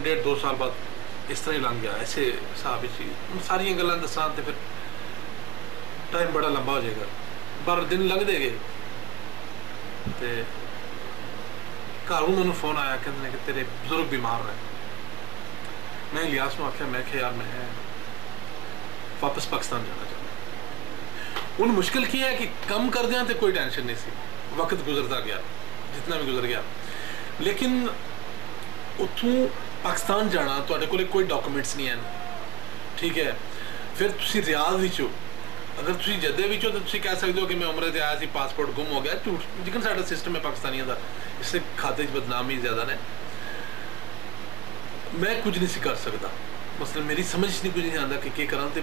तकरीबन 1.5-2 साल बाद इस तरह ही लंघ गया ऐसे हिसाब ही सारिया गल्लां दसां तो फिर टाइम बड़ा लंबा हो जाएगा। पर दिन लंघते गए तो घरों मैनू फोन आया कहते कि तेरे बजुर्ग बीमार है। मैं इलियास को आख्या मैं यार मैं वापस पाकिस्तान जाना चाहता। हूँ मुश्किल की है कि कम कर दिया तो कोई टेंशन नहीं सी, वक्त गुजरता गया जितना भी गुजर गया, लेकिन उतों पाकिस्तान जाना तुहाडे कोल कोई डॉक्यूमेंट्स नहीं हैं, ठीक है। फिर तुसी रियाद विच हो, अगर तुसी जद्दे विच हो तो तुसी कह सकते हो कि मैं उमरे से आया सी, पासपोर्ट गुम हो गया, झूठ जिकन साडा सिस्टम है पाकिस्तानियों का, इससे खाते बदनामी ज़्यादा ने। मैं कुछ नहीं सी कर सकता, मसलन मेरी समझ नहीं कुछ नहीं आता कि करा। तो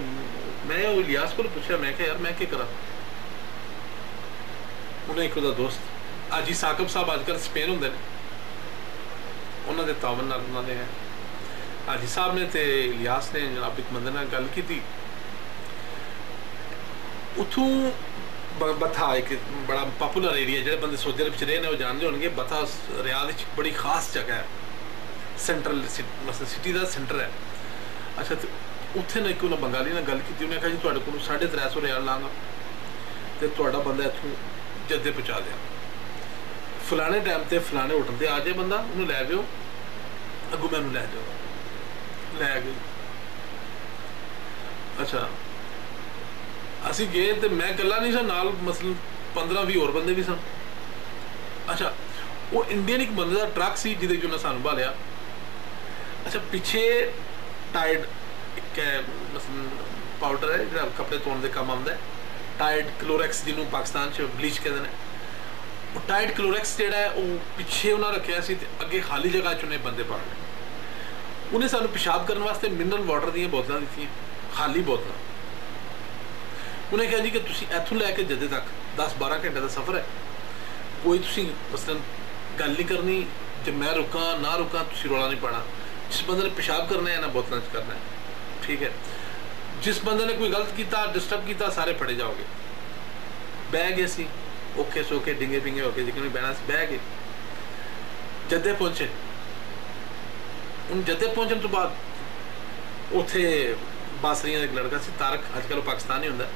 मैं इलियास को पूछा, मैं यार मैं क्या करा। उन्हें एक दोस्त आजी साकब साहब आजकल स्पेन होंगे, उन्होंने तावन उन्होंने हाजी साहब ने तो इलियास ने जनाब एक बंदे नाल गल की थी। उतों बथा एक बड़ा पॉपूलर एरिया, जो बंदे सऊदी अरब रहे हैं वो जानते होंगे। बथा रियाद बड़ी खास जगह है, सेंट्रल मतलब सिटी का सेंटर है। अच्छा तो उत्थे ना एक उन्हें बंगाली ने गल की, उन्हें कहा जी तुहाडे कोल 350 रियाल लाँगा तो तुहाडा बंदा इत्थों जद्दे पहुँचा दिया, फलाने टाइम पर फलाने होटल पर आ जाए बंदा, उन्हें लै जाओ, अगों मैनू लै जाओ, लै गए। अच्छा असी गए तो मैं कला नहीं सा, नाल मसलन 15-20 होर बंदे भी सन। अच्छा वो इंडियन एक बंदे का ट्रक सी जिहदे उन्हें सानू भालिया। अच्छा पिछे टाइड एक मसलन पाउडर है जो कपड़े धोने के काम आता है, टाइड क्लोरैक्स जिन्होंने पाकिस्तान च ब्लीच कहते हैं, वो टाइड क्लोरैक्स जोड़ा है वो पिछे उन्हें रखा सी, अगे खाली जगह च उन्हें बंदे पा लए। उन्हें सानू पेशाब करने वास्ते मिनरल वाटर दी बोतलें दित्तियां, खाली बोतलें। उन्हें कहा जी कि तुसी इत्थों लैके जद्दे तक 10-12 घंटे का सफ़र है, कोई तुसी मसलन गल नहीं करनी, जब मैं रुका ना रुका तुसी रौला नहीं पाना। जिस बंदे ने पेशाब करना है ना बोतलों च करना है, ठीक है। जिस बंदे ने कोई गलत किया डिस्टर्ब किया सारे फड़े जाओगे। बह गए सी औखे सौखे डिंगे पिंगे होके जिकन भी बहना बह गए, जद्दे पहुँचे। उन जद्दे पहुँचने तो बाद उत्थे बासरियां एक लड़का सी तारक, अजकल पाकिस्तान ही होंदा,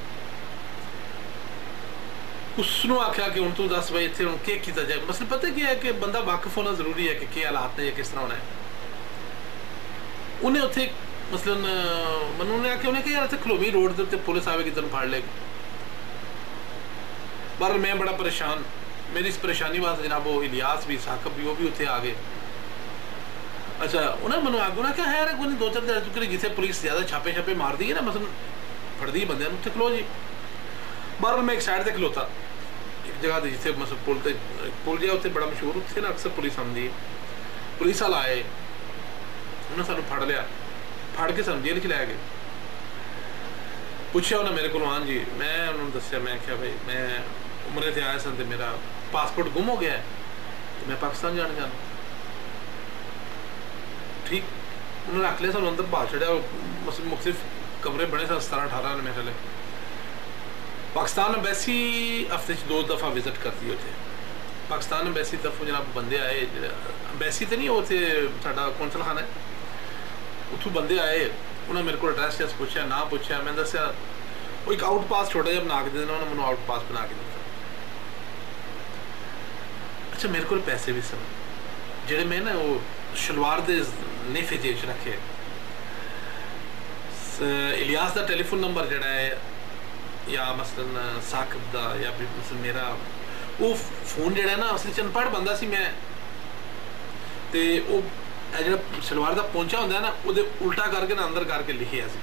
उसनों आख्या कि हूँ तू दस भाई इतने हूँ क्या किया जाए। मसला पता क्या है कि बंदा वाकिफ होना जरूरी है कि हालात ने किस तरह होना है। उन्हें उत्थे मसलन मैंने उन्हें आख्या, उन्हें यार इतने खलोवी रोड के उत्ते पुलिस आएगी तेन फड़ लेगी। पर मैं बड़ा परेशान, मेरी इस परेशानी वास्ते जनाब वो इलियास भी साकब भी वो भी उत्थे आ गए। अच्छा उन्हें मैंने आगे उन्हें क्या है कोई 2-4 दिन चुके जिसे पुलिस ज़्यादा छापे छापे मार दी है ना, मसलन फड़दी बंदे उत्थे खलो जी। बार मैं एक साइड से खलोता एक जगह जिसे मतलब पुल जो उत्थे बड़ा मशहूर, उत्थे ना अक्सर पुलिस आती है। पुलिस वाला आए उन्हें सानू फड़ लिया, फड़ के सानू जेल च लै गए। पूछा उन्हें मेरे को, हाँ जी, मैं उन्होंने दसिया, मैं क्या भाई मैं उमरे से आया सन तो मेरा पासपोर्ट गुम हो गया है तो मैं पाकिस्तान जाना चाहता। ठीक उन्होंने रख लिया, सानू अंदर बाहर छड़िया, मसलन मुख्तलिफ कमरे बने सन 17-18 ने मेरे लिए। पाकिस्तान एम्बेसी हफ्ते 2 दफ़ा विजिट करती है उत्थे। पाकिस्तान एम्बेसी तरफों जनाब बंदे आए, एम्बेसी तो नहीं वो साडा कौंसल खाना है, उतों बंदे आए, उन्हें मेरे को एड्रैस जैस पूछा ना पूछा, मैं दसिया वो एक आउट पास छोटा जहा बना के देना, उन्होंने मैंने आउट पास बना के दिता। अच्छा मेरे को पैसे भी सन जेडे मैं ना वो शलवार के नेफे जेब च रखे। इलियास का टेलीफोन नंबर जोड़ा है या मसलन साकब का या मसलन मेरा वो फोन जोड़ा है ना, असल अनपढ़ बंदा सी मैं, तो वो जो सलवार का पहुंचा होंगे ना वो उल्टा करके ना अंदर करके लिखिया सी।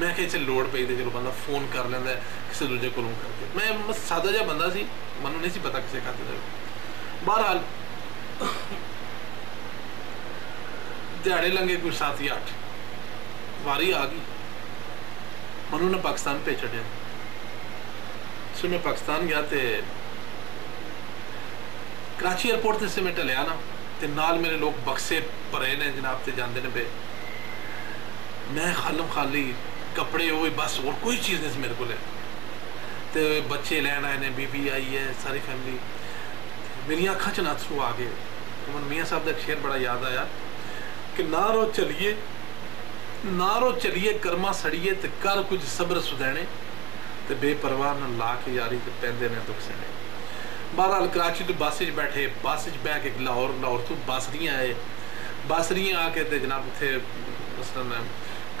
मैं क्या चल लोड़ पई तो चलो बंदा फोन कर लेंदा किसी दूजे को करके। मैं बस सादा जहा बंदा सी, मैं नहीं सी पता किसी खाते का। बहरहाल दिहाड़े लंघे कोई 7 या 8 वारी आ गई, मैं उन्हें पाकिस्तान भेज छड़िया। सो मैं पाकिस्तान गया तो कराची एयरपोर्ट से मैं टलिया ना, तो नाल मेरे लोग बक्से भरे ने जनाब से जाते हैं पे, मैं खालम खाली कपड़े वो बस और कोई चीज़ नहीं मेरे को। तो बच्चे लैन आए ने, बीबी आई है, सारी फैमिली। मेरी अखा च अथरू आ गए। तो मैं मियाँ साहब का एक शेर बड़ा याद आया, कि नारो चलिए कर्मा सड़िए ते कर कुछ सब्र सुधैने ते बेपरवाह न ला के यारी ते पैंदे ने दुख सहने। बहरहाल कराची तो बस बैठे, बस बह के लाहौर तो बासरियाँ आए, बासरियाँ आके ते जनाब उत्थे मसलन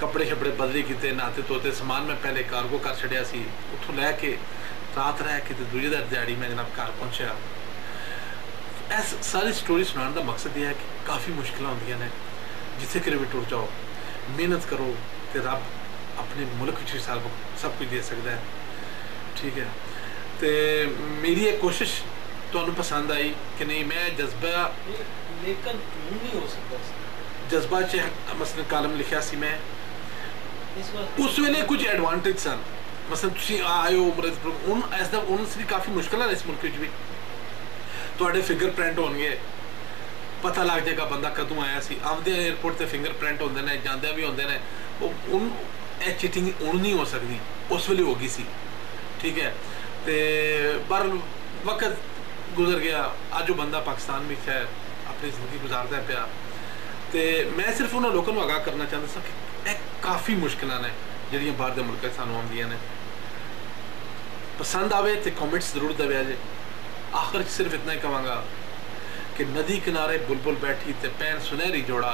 कपड़े शपड़े बदली किते, नहाते धोते, समान मैं पहले कार्गो कर छड़िया सी, उत्थों लैके रात रह के ते दूजे दिन दिहाड़ी मैं जनाब घर पहुँचा। इस सारी स्टोरी सुनाने का मकसद यह है कि काफ़ी मुश्किल होंदियां ने, जिथे कि भी टुर जाओ, मेहनत करो तो रब अपने मुल्क में सब कुछ दे सकता है। ठीक है, तो मेरी एक कोशिश तुहानू पसंद आई कि नहीं, मैं जज्बा लेकिन नहीं हो सकता जज्बा च मसलन कालम लिखा सी मैं उस वेले कुछ एडवांटेज सन, मसलन तुसी आए हो हूँ भी काफ़ी मुश्किल है इस मुल्क भी, थोड़े फिंगर प्रिंट होंगे, पता लग जाएगा बंदा कदों आया सी, आमदे एयरपोर्ट से फिंगर प्रिंट होंगे ने, जांदे भी होंगे ने, चीटिंग हूँ नहीं हो सकती, उस वेले हो गई सी। ठीक है, तो पर वक्त गुजर गया, अज वो बंदा पाकिस्तान में है, अपनी जिंदगी गुजारता पाया। तो मैं सिर्फ उन्होंने लोगों को आगाह करना चाहता सा कि काफ़ी मुश्किल ने जिहड़ियां बाहर के मुल्क सानू आउंदियां ने। पसंद आवे तो कॉमेंट्स जरूर दविया जे। आखिर सिर्फ इतना ही कहूँगा कि नदी किनारे बुलबुल बैठी ते पैन सुनहरी जोड़ा,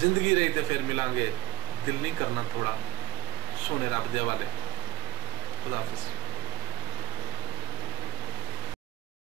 जिंदगी रही तो फिर मिलांगे, दिल नहीं करना थोड़ा, सोने रब दे हवाले। खुदा हाफिज़।